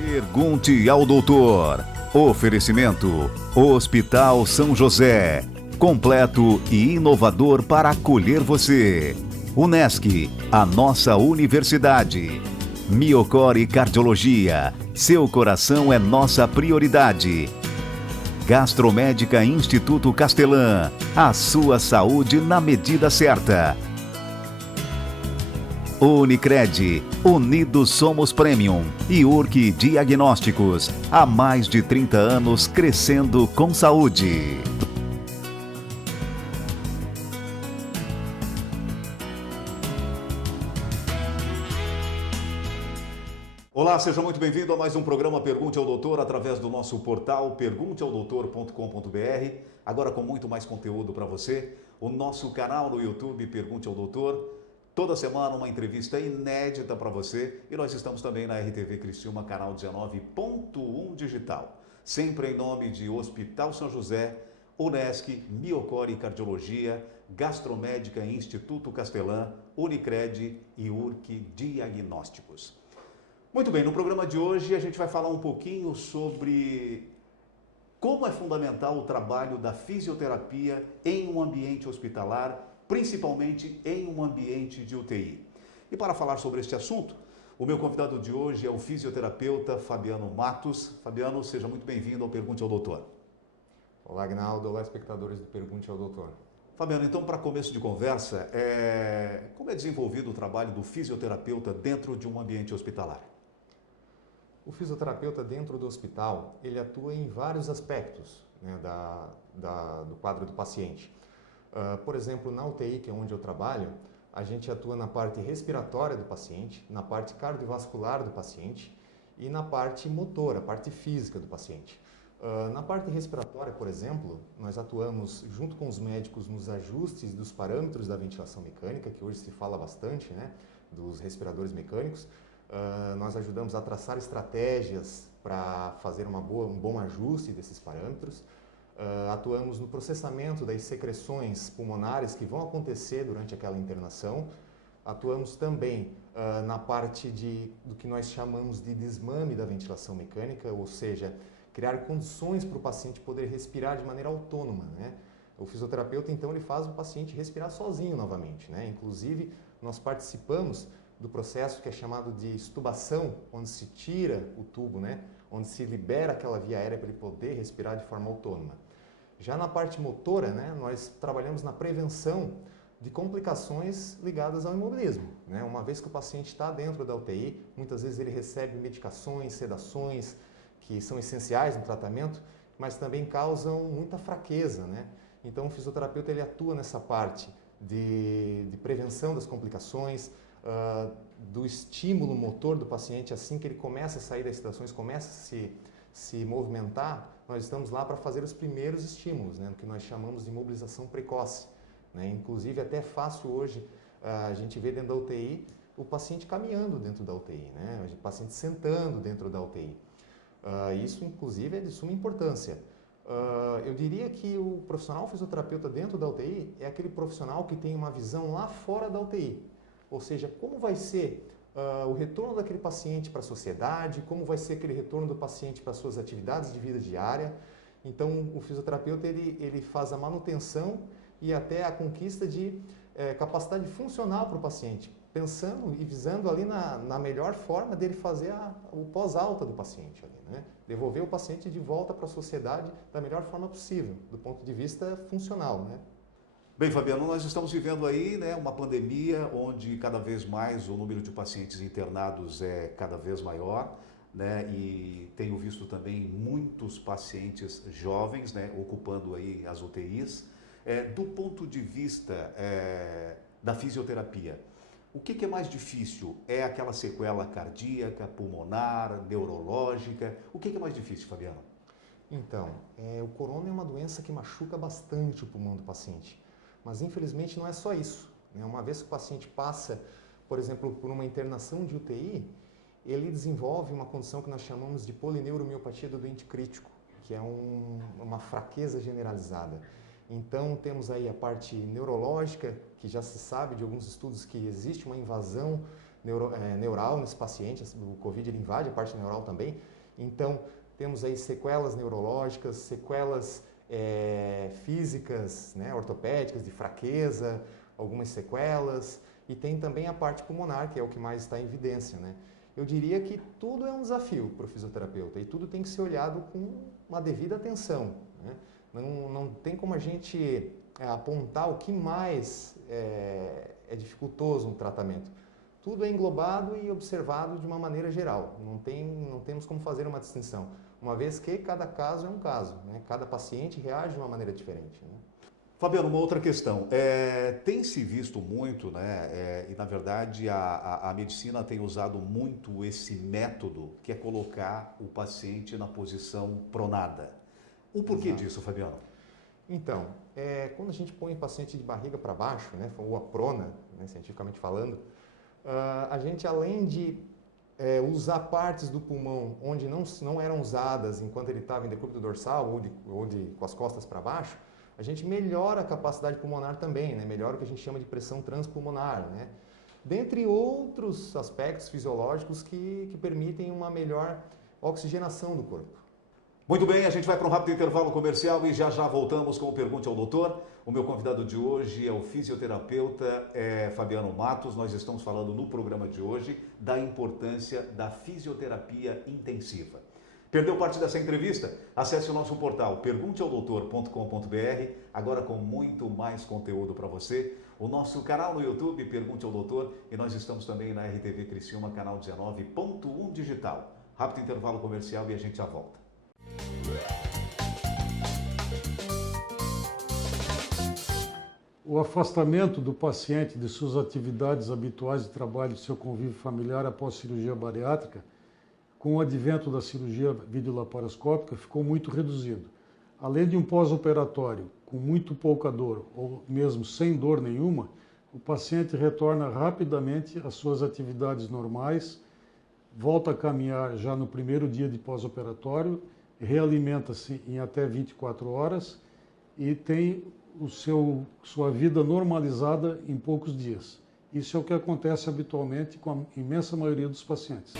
Pergunte ao doutor. Oferecimento: Hospital São José. Completo e inovador para acolher você. Unesc, a nossa universidade. Miocore Cardiologia. Seu coração é nossa prioridade. Gastromédica Instituto Castelã. A sua saúde na medida certa. Unicred, Unidos Somos Premium e URC Diagnósticos, há mais de 30 anos crescendo com saúde. Olá, seja muito bem-vindo a mais um programa Pergunte ao Doutor através do nosso portal pergunteaodoutor.com.br. Agora com muito mais conteúdo para você, o nosso canal no YouTube Pergunte ao Doutor. Toda semana uma entrevista inédita para você e nós estamos também na RTV Criciúma, canal 19.1 digital. Sempre em nome de Hospital São José, Unesc, Miocore Cardiologia, Gastromédica Instituto Castelã, Unicred e URC Diagnósticos. Muito bem, no programa de hoje a gente vai falar um pouquinho sobre como é fundamental o trabalho da fisioterapia em um ambiente hospitalar, principalmente em um ambiente de UTI. E para falar sobre este assunto, o meu convidado de hoje é o fisioterapeuta Fabiano Matos. Fabiano, seja muito bem-vindo ao Pergunte ao Doutor. Olá, Agnaldo. Olá, espectadores do Pergunte ao Doutor. Fabiano, então, para começo de conversa, como é desenvolvido o trabalho do fisioterapeuta dentro de um ambiente hospitalar? O fisioterapeuta dentro do hospital, ele atua em vários aspectos, né, do quadro do paciente. Por exemplo, na UTI, que é onde eu trabalho, a gente atua na parte respiratória do paciente, na parte cardiovascular do paciente e na parte motora, a parte física do paciente. Na parte respiratória, por exemplo, nós atuamos junto com os médicos nos ajustes dos parâmetros da ventilação mecânica, que hoje se fala bastante, né, dos respiradores mecânicos. Nós ajudamos a traçar estratégias para fazer um bom ajuste desses parâmetros. Atuamos no processamento das secreções pulmonares que vão acontecer durante aquela internação. Atuamos também na parte do que nós chamamos de desmame da ventilação mecânica, ou seja, criar condições para o paciente poder respirar de maneira autônoma, né? O fisioterapeuta, então, ele faz o paciente respirar sozinho novamente, né? Inclusive, nós participamos do processo que é chamado de extubação, onde se tira o tubo, né? Onde se libera aquela via aérea para ele poder respirar de forma autônoma. Já na parte motora, né, nós trabalhamos na prevenção de complicações ligadas ao imobilismo, né? Uma vez que o paciente está dentro da UTI, muitas vezes ele recebe medicações, sedações, que são essenciais no tratamento, mas também causam muita fraqueza, né? Então o fisioterapeuta ele atua nessa parte de prevenção das complicações, do estímulo motor do paciente assim que ele começa a sair das sedações, começa a se movimentar. Nós estamos lá para fazer os primeiros estímulos, né, que nós chamamos de imobilização precoce, né? Inclusive, até é fácil hoje a gente ver dentro da UTI o paciente caminhando dentro da UTI, né? O paciente sentando dentro da UTI. Isso, inclusive, é de suma importância. Eu diria que o profissional fisioterapeuta dentro da UTI é aquele profissional que tem uma visão lá fora da UTI, ou seja, como vai ser o retorno daquele paciente para a sociedade, como vai ser aquele retorno do paciente para as suas atividades de vida diária. Então, o fisioterapeuta ele faz a manutenção e até a conquista de capacidade funcional para o paciente, pensando e visando ali na melhor forma dele fazer o pós-alta do paciente, ali, né? Devolver o paciente de volta para a sociedade da melhor forma possível, do ponto de vista funcional, né? Bem, Fabiano, nós estamos vivendo aí, né, uma pandemia onde cada vez mais o número de pacientes internados é cada vez maior, né, e tenho visto também muitos pacientes jovens, né, ocupando aí as UTIs. Do ponto de vista da fisioterapia, o que é mais difícil? É aquela sequela cardíaca, pulmonar, neurológica? O que é mais difícil, Fabiano? Então, o corona é uma doença que machuca bastante o pulmão do paciente. Mas, infelizmente, não é só isso, né? Uma vez que o paciente passa, por exemplo, por uma internação de UTI, ele desenvolve uma condição que nós chamamos de polineuromiopatía do doente crítico, que é uma fraqueza generalizada. Então, temos aí a parte neurológica, que já se sabe de alguns estudos que existe uma invasão neural nesse paciente, o Covid ele invade a parte neural também, então temos aí sequelas neurológicas, sequelas físicas, né, ortopédicas, de fraqueza, algumas sequelas, e tem também a parte pulmonar, que é o que mais está em evidência, né? Eu diria que tudo é um desafio para o fisioterapeuta e tudo tem que ser olhado com uma devida atenção, né? Não tem como a gente apontar o que mais é dificultoso no tratamento. Tudo é englobado e observado de uma maneira geral. Não temos como fazer uma distinção, uma vez que cada caso é um caso, né? Cada paciente reage de uma maneira diferente, né? Fabiano, uma outra questão. Tem se visto muito, né? E na verdade a medicina tem usado muito esse método, que é colocar o paciente na posição pronada. O porquê disso, Fabiano? Então, quando a gente põe o paciente de barriga para baixo, né, ou a prona, né, cientificamente falando, a gente, além de usar partes do pulmão onde não eram usadas enquanto ele estava em decúbito dorsal ou com as costas para baixo, a gente melhora a capacidade pulmonar também, né, melhora o que a gente chama de pressão transpulmonar, né, dentre outros aspectos fisiológicos que permitem uma melhor oxigenação do corpo. Muito bem, a gente vai para um rápido intervalo comercial e já voltamos com o Pergunte ao Doutor. O meu convidado de hoje é o fisioterapeuta Fabiano Matos. Nós estamos falando no programa de hoje da importância da fisioterapia intensiva. Perdeu parte dessa entrevista? Acesse o nosso portal pergunteaodoutor.com.br, agora com muito mais conteúdo para você. O nosso canal no YouTube, Pergunte ao Doutor, e nós estamos também na RTV Criciúma, canal 19.1 digital. Rápido intervalo comercial e a gente já volta. O afastamento do paciente de suas atividades habituais de trabalho e seu convívio familiar após cirurgia bariátrica, com o advento da cirurgia videolaparoscópica, ficou muito reduzido. Além de um pós-operatório com muito pouca dor ou mesmo sem dor nenhuma, o paciente retorna rapidamente às suas atividades normais, volta a caminhar já no primeiro dia de pós-operatório, realimenta-se em até 24 horas e tem sua vida normalizada em poucos dias. Isso é o que acontece habitualmente com a imensa maioria dos pacientes.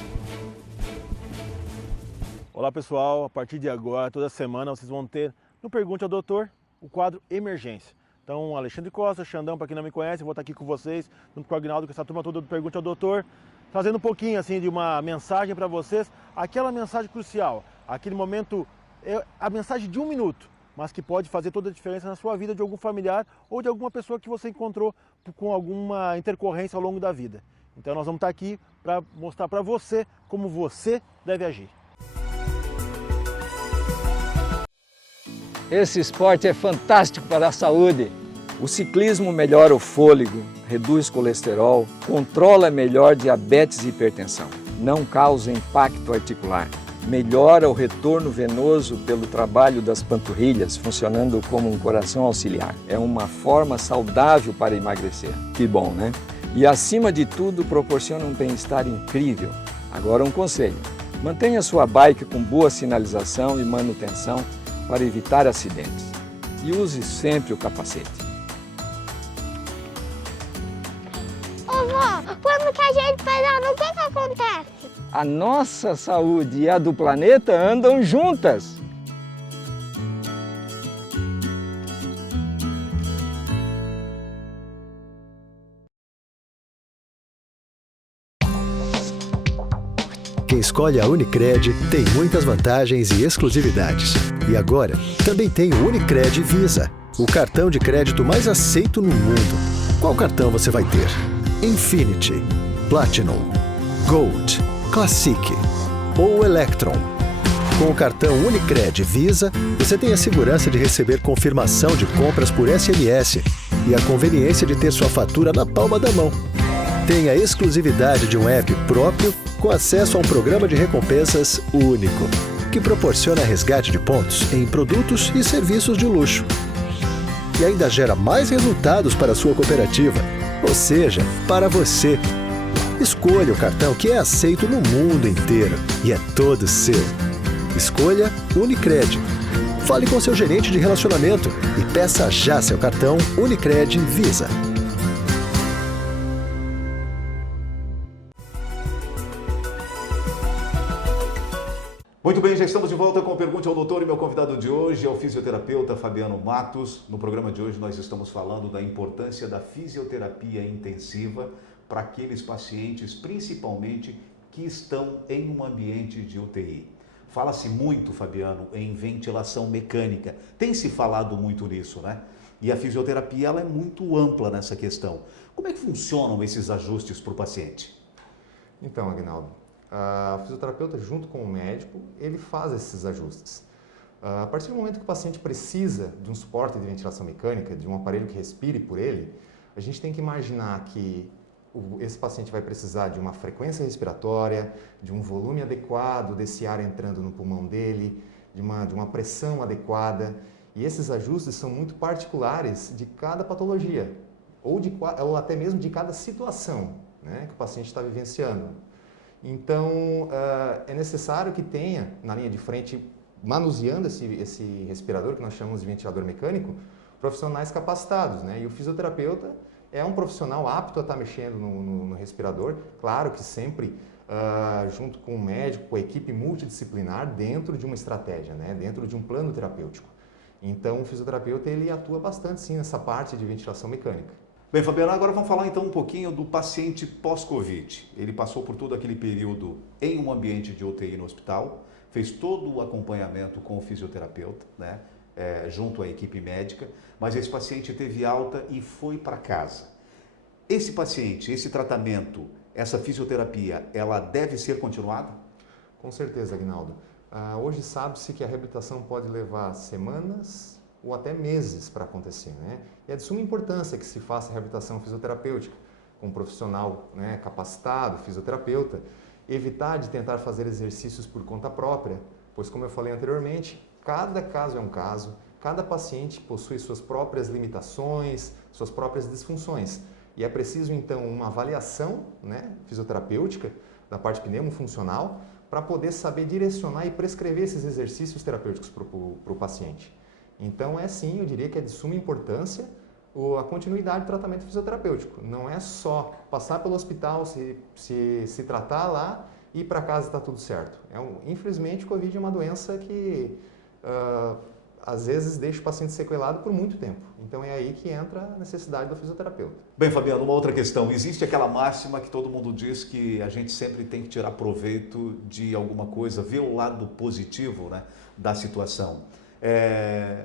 Olá pessoal, a partir de agora, toda semana vocês vão ter no Pergunte ao Doutor o quadro Emergência. Então, Alexandre Costa, Xandão, para quem não me conhece, eu vou estar aqui com vocês, junto com o Agnaldo, com essa turma toda do Pergunte ao Doutor, trazendo um pouquinho assim de uma mensagem para vocês, aquela mensagem crucial, aquele momento, a mensagem de 1 minuto, mas que pode fazer toda a diferença na sua vida, de algum familiar ou de alguma pessoa que você encontrou com alguma intercorrência ao longo da vida. Então nós vamos estar aqui para mostrar para você como você deve agir. Esse esporte é fantástico para a saúde. O ciclismo melhora o fôlego, reduz colesterol, controla melhor diabetes e hipertensão, não causa impacto articular, melhora o retorno venoso pelo trabalho das panturrilhas, funcionando como um coração auxiliar. É uma forma saudável para emagrecer. Que bom, né? E acima de tudo, proporciona um bem-estar incrível. Agora um conselho: mantenha sua bike com boa sinalização e manutenção para evitar acidentes. E use sempre o capacete. Ô vó, quando que a gente pedala, o que acontece? A nossa saúde e a do planeta andam juntas. Quem escolhe a Unicred tem muitas vantagens e exclusividades. E agora, também tem o Unicred Visa, o cartão de crédito mais aceito no mundo. Qual cartão você vai ter? Infinity, Platinum, Gold, Classic ou Electron. Com o cartão Unicred Visa, você tem a segurança de receber confirmação de compras por SMS e a conveniência de ter sua fatura na palma da mão. Tem a exclusividade de um app próprio com acesso a um programa de recompensas único, que proporciona resgate de pontos em produtos e serviços de luxo. E ainda gera mais resultados para a sua cooperativa, ou seja, para você. Escolha o cartão que é aceito no mundo inteiro e é todo seu. Escolha Unicred. Fale com seu gerente de relacionamento e peça já seu cartão Unicred Visa. Muito bem, já estamos de volta com o Pergunte ao Doutor e meu convidado de hoje é o fisioterapeuta Fabiano Matos. No programa de hoje nós estamos falando da importância da fisioterapia intensiva para aqueles pacientes, principalmente, que estão em um ambiente de UTI. Fala-se muito, Fabiano, em ventilação mecânica. Tem se falado muito nisso, né? E a fisioterapia ela é muito ampla nessa questão. Como é que funcionam esses ajustes para o paciente? Então, Aguinaldo, a fisioterapeuta, junto com o médico, ele faz esses ajustes. A partir do momento que o paciente precisa de um suporte de ventilação mecânica, de um aparelho que respire por ele, a gente tem que imaginar que esse paciente vai precisar de uma frequência respiratória, de um volume adequado desse ar entrando no pulmão dele, de uma pressão adequada. E esses ajustes são muito particulares de cada patologia, ou até mesmo de cada situação, né, que o paciente está vivenciando. Então, é necessário que tenha, na linha de frente, manuseando esse respirador, que nós chamamos de ventilador mecânico, profissionais capacitados, né? E o fisioterapeuta é um profissional apto a estar mexendo no respirador, claro que sempre junto com o médico, com a equipe multidisciplinar, dentro de uma estratégia, né? Dentro de um plano terapêutico. Então, o fisioterapeuta ele atua bastante, sim, nessa parte de ventilação mecânica. Bem, Fabiano, agora vamos falar então um pouquinho do paciente pós-Covid. Ele passou por todo aquele período em um ambiente de UTI no hospital, fez todo o acompanhamento com o fisioterapeuta, né, junto à equipe médica, mas esse paciente teve alta e foi para casa. Esse paciente, esse tratamento, essa fisioterapia, ela deve ser continuada? Com certeza, Aguinaldo. Hoje sabe-se que a reabilitação pode levar semanas ou até meses para acontecer, né? E é de suma importância que se faça a reabilitação fisioterapêutica com um profissional, né, capacitado, fisioterapeuta, evitar de tentar fazer exercícios por conta própria, pois como eu falei anteriormente, cada caso é um caso, cada paciente possui suas próprias limitações, suas próprias disfunções, e é preciso então uma avaliação, né, fisioterapêutica da parte pneumofuncional para poder saber direcionar e prescrever esses exercícios terapêuticos para o paciente. Então, sim, eu diria que é de suma importância a continuidade do tratamento fisioterapêutico. Não é só passar pelo hospital, se tratar lá e ir para casa está tudo certo. Infelizmente, o Covid é uma doença que às vezes deixa o paciente sequelado por muito tempo. Então, é aí que entra a necessidade do fisioterapeuta. Bem, Fabiano, uma outra questão. Existe aquela máxima que todo mundo diz que a gente sempre tem que tirar proveito de alguma coisa, ver o lado positivo, né, da situação.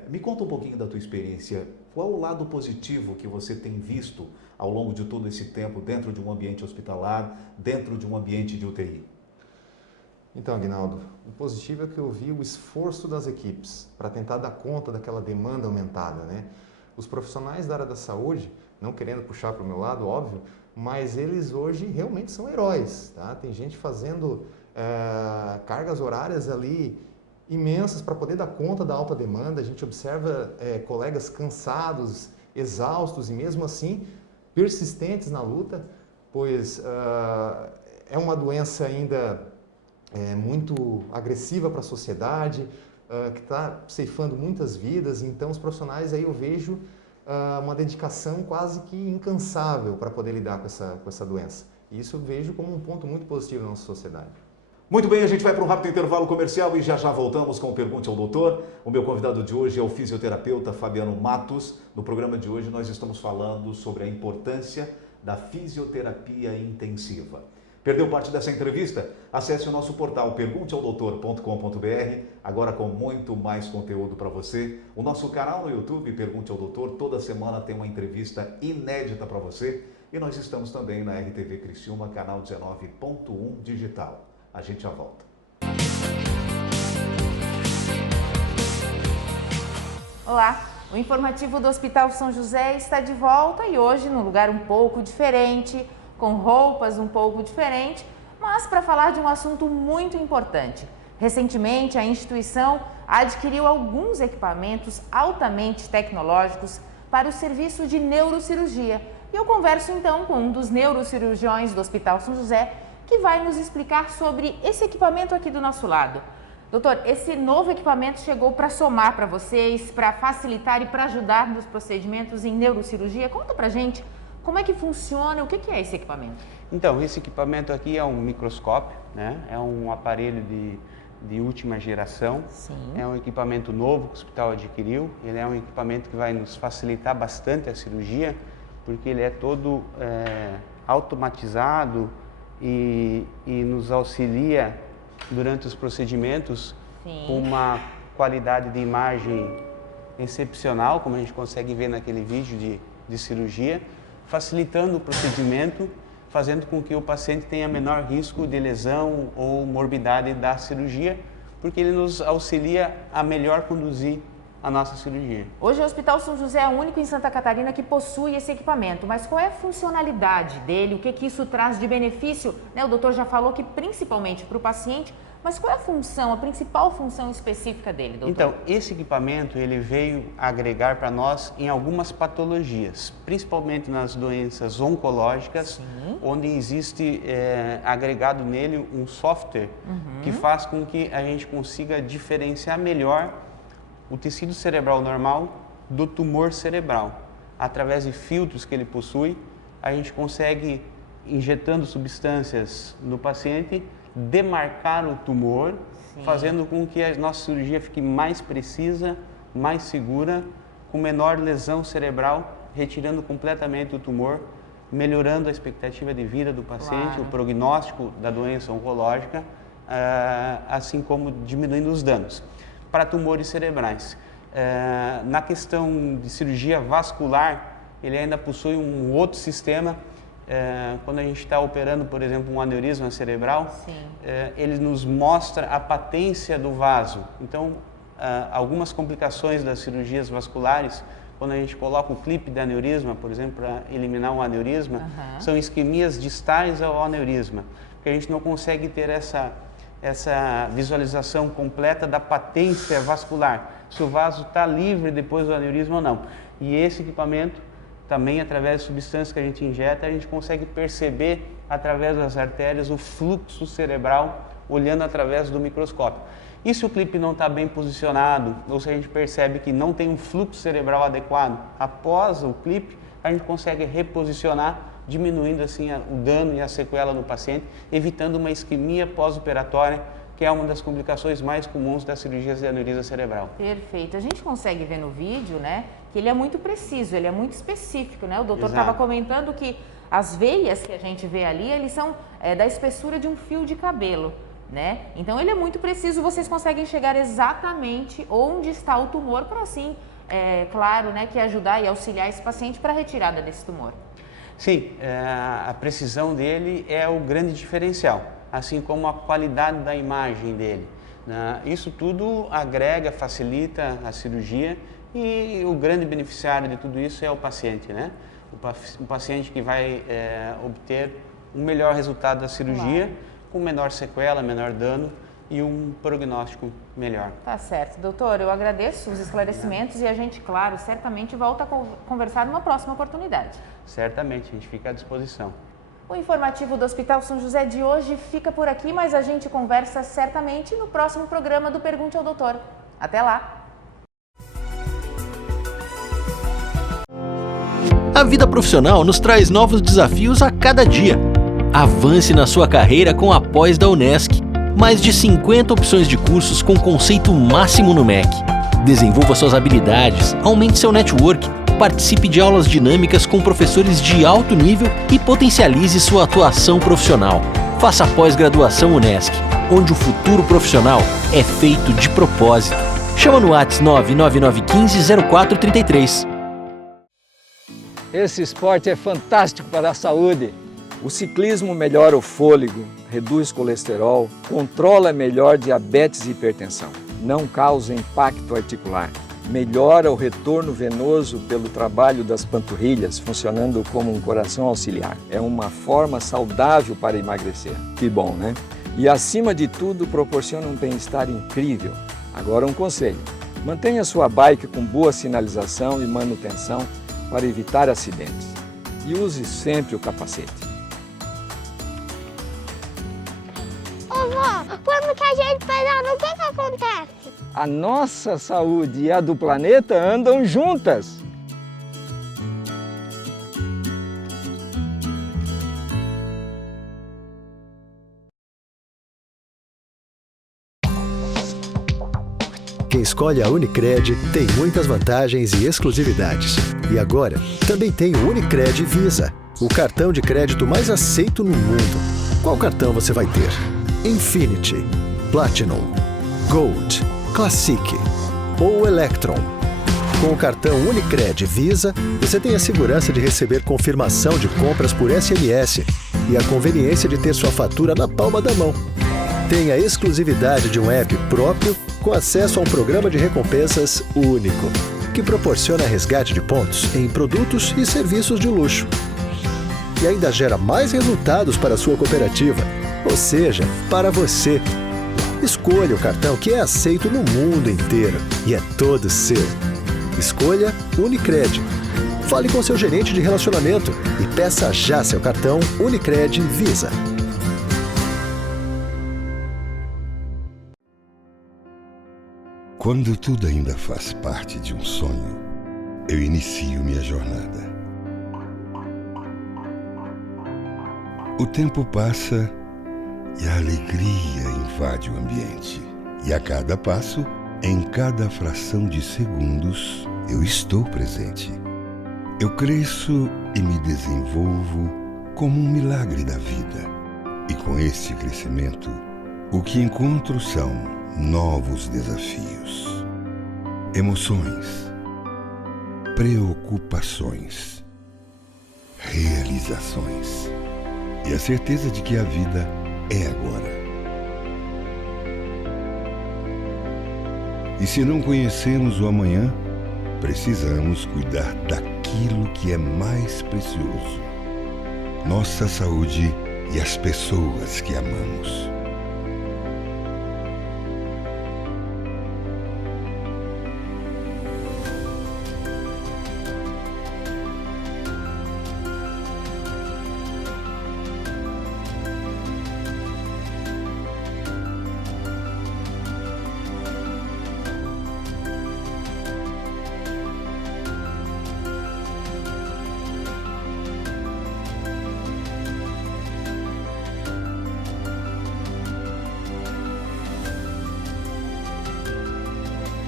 Me conta um pouquinho da tua experiência. Qual o lado positivo que você tem visto ao longo de todo esse tempo dentro de um ambiente hospitalar, dentro de um ambiente de UTI? Então, Aguinaldo, o positivo é que eu vi o esforço das equipes para tentar dar conta daquela demanda aumentada, né? Os profissionais da área da saúde, não querendo puxar para o meu lado, óbvio, mas eles hoje realmente são heróis, tá? Tem gente fazendo cargas horárias ali imensas para poder dar conta da alta demanda. A gente observa colegas cansados, exaustos e mesmo assim persistentes na luta, pois é uma doença ainda muito agressiva para a sociedade, que está ceifando muitas vidas. Então os profissionais aí eu vejo uma dedicação quase que incansável para poder lidar com essa doença. E isso eu vejo como um ponto muito positivo na nossa sociedade. Muito bem, a gente vai para um rápido intervalo comercial e já voltamos com o Pergunte ao Doutor. O meu convidado de hoje é o fisioterapeuta Fabiano Matos. No programa de hoje nós estamos falando sobre a importância da fisioterapia intensiva. Perdeu parte dessa entrevista? Acesse o nosso portal pergunteaodoutor.com.br, agora com muito mais conteúdo para você. O nosso canal no YouTube, Pergunte ao Doutor, toda semana tem uma entrevista inédita para você. E nós estamos também na RTV Criciúma, canal 19.1 digital. A gente já volta. Olá, o informativo do Hospital São José está de volta e hoje num lugar um pouco diferente, com roupas um pouco diferentes, mas para falar de um assunto muito importante. Recentemente, a instituição adquiriu alguns equipamentos altamente tecnológicos para o serviço de neurocirurgia. E eu converso então com um dos neurocirurgiões do Hospital São José, que vai nos explicar sobre esse equipamento aqui do nosso lado. Doutor, esse novo equipamento chegou para somar para vocês, para facilitar e para ajudar nos procedimentos em neurocirurgia. Conta pra gente como é que funciona, o que é esse equipamento? Então, esse equipamento aqui é um microscópio, né? É um aparelho de última geração. Sim. É um equipamento novo que o hospital adquiriu. Ele é um equipamento que vai nos facilitar bastante a cirurgia, porque ele é todo automatizado e nos auxilia durante os procedimentos. Sim. Com uma qualidade de imagem excepcional, como a gente consegue ver naquele vídeo de cirurgia, facilitando o procedimento, fazendo com que o paciente tenha menor risco de lesão ou morbidade da cirurgia, porque ele nos auxilia a melhor conduzir a nossa cirurgia. Hoje o Hospital São José é o único em Santa Catarina que possui esse equipamento, mas qual é a funcionalidade dele? O que isso traz de benefício? O doutor já falou que principalmente para o paciente, mas qual é a função, a principal função específica dele, doutor? Então, esse equipamento ele veio agregar para nós em algumas patologias, principalmente nas doenças oncológicas, Sim. onde existe agregado nele um software que faz com que a gente consiga diferenciar melhor o tecido cerebral normal do tumor cerebral. Através de filtros que ele possui, a gente consegue, injetando substâncias no paciente, demarcar o tumor, Sim. fazendo com que a nossa cirurgia fique mais precisa, mais segura, com menor lesão cerebral, retirando completamente o tumor, melhorando a expectativa de vida do paciente, Claro. o prognóstico da doença oncológica, assim como diminuindo os danos. Para tumores cerebrais. Na questão de cirurgia vascular, ele ainda possui um outro sistema. Quando a gente está operando, por exemplo, um aneurisma cerebral, ele nos mostra a patência do vaso. Então, algumas complicações das cirurgias vasculares, quando a gente coloca o clipe de aneurisma, por exemplo, para eliminar um aneurisma, são isquemias distais ao aneurisma, porque a gente não consegue ter essa visualização completa da patência vascular, se o vaso está livre depois do aneurisma ou não. E esse equipamento, também através de substâncias que a gente injeta, a gente consegue perceber através das artérias o fluxo cerebral, olhando através do microscópio. E se o clipe não está bem posicionado, ou se a gente percebe que não tem um fluxo cerebral adequado, após o clipe, a gente consegue reposicionar, diminuindo assim o dano e a sequela no paciente, evitando uma isquemia pós-operatória, que é uma das complicações mais comuns das cirurgias de aneurisma cerebral. Perfeito. A gente consegue ver no vídeo, que ele é muito preciso, ele é muito específico, O doutor Exato. estava comentando que as veias que a gente vê ali, eles são da espessura de um fio de cabelo, Então ele é muito preciso, vocês conseguem chegar exatamente onde está o tumor para assim, claro, que ajudar e auxiliar esse paciente para a retirada desse tumor. Sim, a precisão dele é o grande diferencial, assim como a qualidade da imagem dele. Isso tudo agrega, facilita a cirurgia e o grande beneficiário de tudo isso é o paciente, O paciente que vai obter um melhor resultado da cirurgia, com menor sequela, menor dano e um prognóstico melhor. Tá certo. Doutor, eu agradeço os esclarecimentos e a gente, claro, certamente volta a conversar numa próxima oportunidade. Certamente, a gente fica à disposição. O informativo do Hospital São José de hoje fica por aqui, mas a gente conversa certamente no próximo programa do Pergunte ao Doutor. Até lá! A vida profissional nos traz novos desafios a cada dia. Avance na sua carreira com a pós da Unesc. Mais de 50 opções de cursos com conceito máximo no MEC. Desenvolva suas habilidades, aumente seu network, participe de aulas dinâmicas com professores de alto nível e potencialize sua atuação profissional. Faça a pós-graduação Unesc, onde o futuro profissional é feito de propósito. Chama no WhatsApp 99915-0433. Esse esporte é fantástico para a saúde. O ciclismo melhora o fôlego, reduz colesterol, controla melhor diabetes e hipertensão, não causa impacto articular, melhora o retorno venoso pelo trabalho das panturrilhas, funcionando como um coração auxiliar. É uma forma saudável para emagrecer. Que bom, né? E acima de tudo, proporciona um bem-estar incrível. Agora um conselho: mantenha sua bike com boa sinalização e manutenção para evitar acidentes. E use sempre o capacete. Vovó, quando que a gente pedala, o que acontece? A nossa saúde e a do planeta andam juntas. Quem escolhe a Unicred tem muitas vantagens e exclusividades. E agora, também tem o Unicred Visa, o cartão de crédito mais aceito no mundo. Qual cartão você vai ter? Infinity, Platinum, Gold, Classic ou Electron? Com o cartão Unicred Visa, você tem a segurança de receber confirmação de compras por SMS e a conveniência de ter sua fatura na palma da mão. Tem a exclusividade de um app próprio com acesso a um programa de recompensas único, que proporciona resgate de pontos em produtos e serviços de luxo. E ainda gera mais resultados para a sua cooperativa, ou seja, para você. Escolha o cartão que é aceito no mundo inteiro e é todo seu. Escolha Unicred. Fale com seu gerente de relacionamento e peça já seu cartão Unicred Visa. Quando tudo ainda faz parte de um sonho, eu inicio minha jornada. O tempo passa e a alegria invade o ambiente. E a cada passo, em cada fração de segundos, eu estou presente. Eu cresço e me desenvolvo como um milagre da vida. E com esse crescimento, o que encontro são novos desafios, emoções, preocupações, realizações e a certeza de que a vida é agora. E se não conhecemos o amanhã, precisamos cuidar daquilo que é mais precioso: nossa saúde e as pessoas que amamos.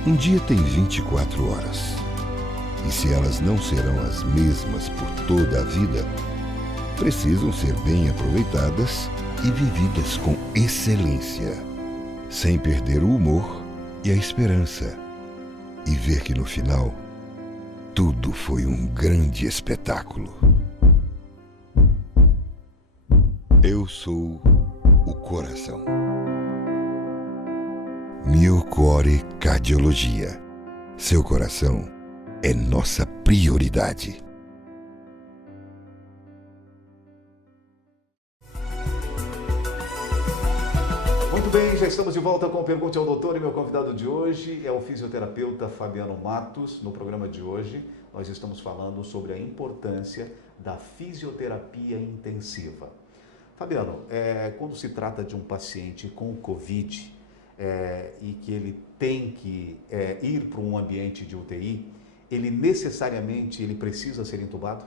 Um dia tem 24 horas. E se elas não serão as mesmas por toda a vida, precisam ser bem aproveitadas e vividas com excelência, sem perder o humor e a esperança, e ver que no final, tudo foi um grande espetáculo. Eu sou o coração. Miocore Cardiologia. Seu coração é nossa prioridade. Muito bem, já estamos de volta com o Pergunte ao Doutor e meu convidado de hoje é o fisioterapeuta Fabiano Matos. No programa de hoje, nós estamos falando sobre a importância da fisioterapia intensiva. Fabiano, quando se trata de um paciente com Covid, e que ele tem que ir para um ambiente de UTI, ele necessariamente precisa ser entubado?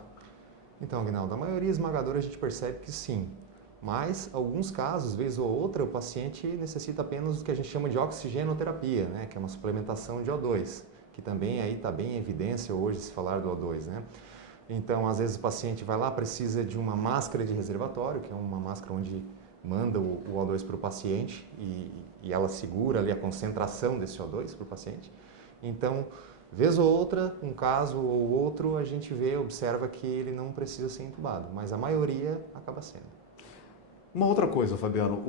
Então, Aguinaldo, a maioria esmagadora a gente percebe que sim, mas alguns casos, vez ou outra, o paciente necessita apenas do que a gente chama de oxigenoterapia, né, que é uma suplementação de O2, que também aí está bem em evidência hoje se falar do O2, né? Então, às vezes o paciente vai lá, precisa de uma máscara de reservatório, que é uma máscara onde manda o O2 para o paciente e ela segura ali a concentração desse O2 para o paciente. Então, vez ou outra, um caso ou outro, a gente observa que ele não precisa ser entubado, mas a maioria acaba sendo. Uma outra coisa, Fabiano,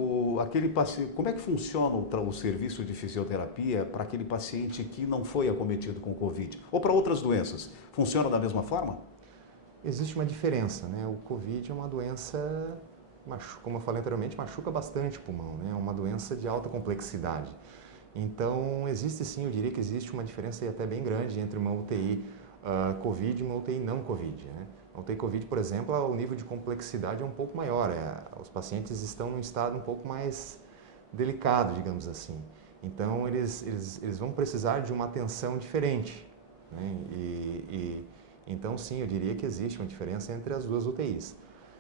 como é que funciona o serviço de fisioterapia para aquele paciente que não foi acometido com Covid? Ou para outras doenças? Funciona da mesma forma? Existe uma diferença, né? O Covid é uma doença, como eu falei anteriormente, machuca bastante o pulmão, né? É uma doença de alta complexidade. Então, existe sim, eu diria que existe uma diferença até bem grande entre uma UTI Covid e uma UTI não Covid, né? A UTI Covid, por exemplo, o nível de complexidade é um pouco maior, os pacientes estão num estado um pouco mais delicado, digamos assim. Então, eles vão precisar de uma atenção diferente, né? Então, sim, eu diria que existe uma diferença entre as duas UTIs.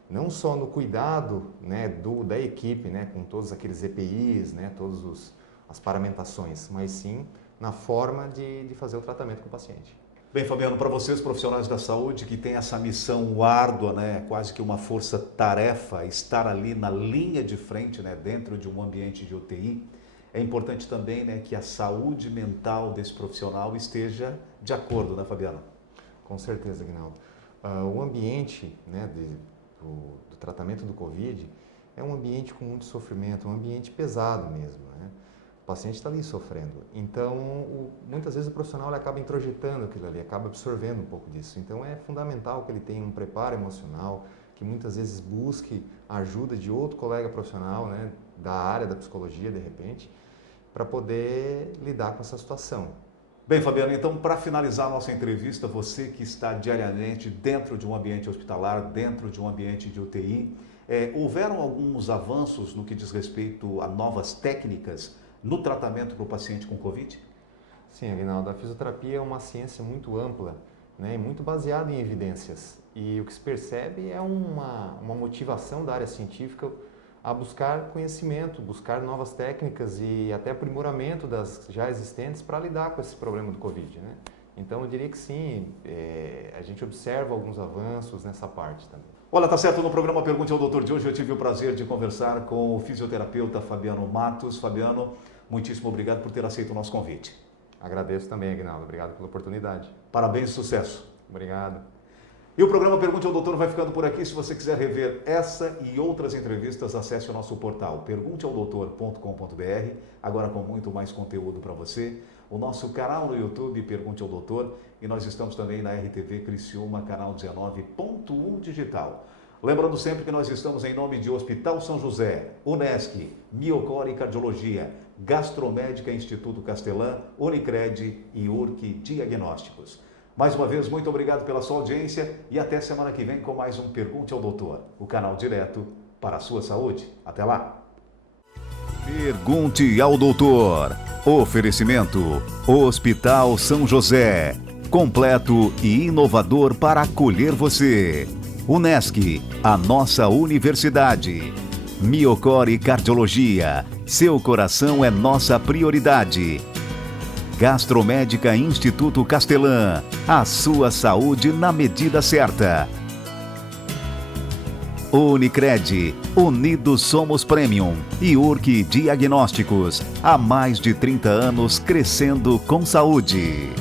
Não só no cuidado, né, da equipe, né, com todos aqueles EPIs, né, todas as paramentações, mas sim na forma de fazer o tratamento com o paciente. Bem, Fabiano, para vocês profissionais da saúde que têm essa missão árdua, né, quase que uma força-tarefa, estar ali na linha de frente, né, dentro de um ambiente de UTI, é importante também, né, que a saúde mental desse profissional esteja de acordo, né, Fabiano? Com certeza, Aguinaldo. O ambiente, né, do tratamento do Covid é um ambiente com muito sofrimento, um ambiente pesado mesmo, né? O paciente está ali sofrendo. Então, muitas vezes o profissional ele acaba introjetando aquilo ali, acaba absorvendo um pouco disso. Então, é fundamental que ele tenha um preparo emocional, que muitas vezes busque a ajuda de outro colega profissional, né, da área da psicologia, de repente, para poder lidar com essa situação. Bem, Fabiano, então, para finalizar a nossa entrevista, você que está diariamente dentro de um ambiente hospitalar, dentro de um ambiente de UTI, houveram alguns avanços no que diz respeito a novas técnicas no tratamento para o paciente com Covid? Sim, Aguinaldo, a fisioterapia é uma ciência muito ampla, né, e muito baseada em evidências. E o que se percebe é uma motivação da área científica a buscar conhecimento, buscar novas técnicas e até aprimoramento das já existentes para lidar com esse problema do Covid, né? Então, eu diria que sim, a gente observa alguns avanços nessa parte também. Olha, tá certo, no programa Pergunte ao Doutor de hoje eu tive o prazer de conversar com o fisioterapeuta Fabiano Matos. Fabiano, muitíssimo obrigado por ter aceito o nosso convite. Agradeço também, Aguinaldo. Obrigado pela oportunidade. Parabéns e sucesso. Obrigado. E o programa Pergunte ao Doutor vai ficando por aqui. Se você quiser rever essa e outras entrevistas, acesse o nosso portal pergunteaodoutor.com.br, agora com muito mais conteúdo para você. O nosso canal no YouTube, Pergunte ao Doutor, e nós estamos também na RTV Criciúma, canal 19.1 digital. Lembrando sempre que nós estamos em nome de Hospital São José, Unesc, Miocor e Cardiologia, Gastromédica Instituto Castelã, Unicred e URC Diagnósticos. Mais uma vez, muito obrigado pela sua audiência e até semana que vem com mais um Pergunte ao Doutor, o canal direto para a sua saúde. Até lá! Pergunte ao Doutor. Oferecimento: Hospital São José. Completo e inovador para acolher você. Unesc, a nossa universidade. Miocor e Cardiologia. Seu coração é nossa prioridade. Gastromédica Instituto Castelã. A sua saúde na medida certa. Unicred, Unidos Somos Premium e URC Diagnósticos, há mais de 30 anos crescendo com saúde.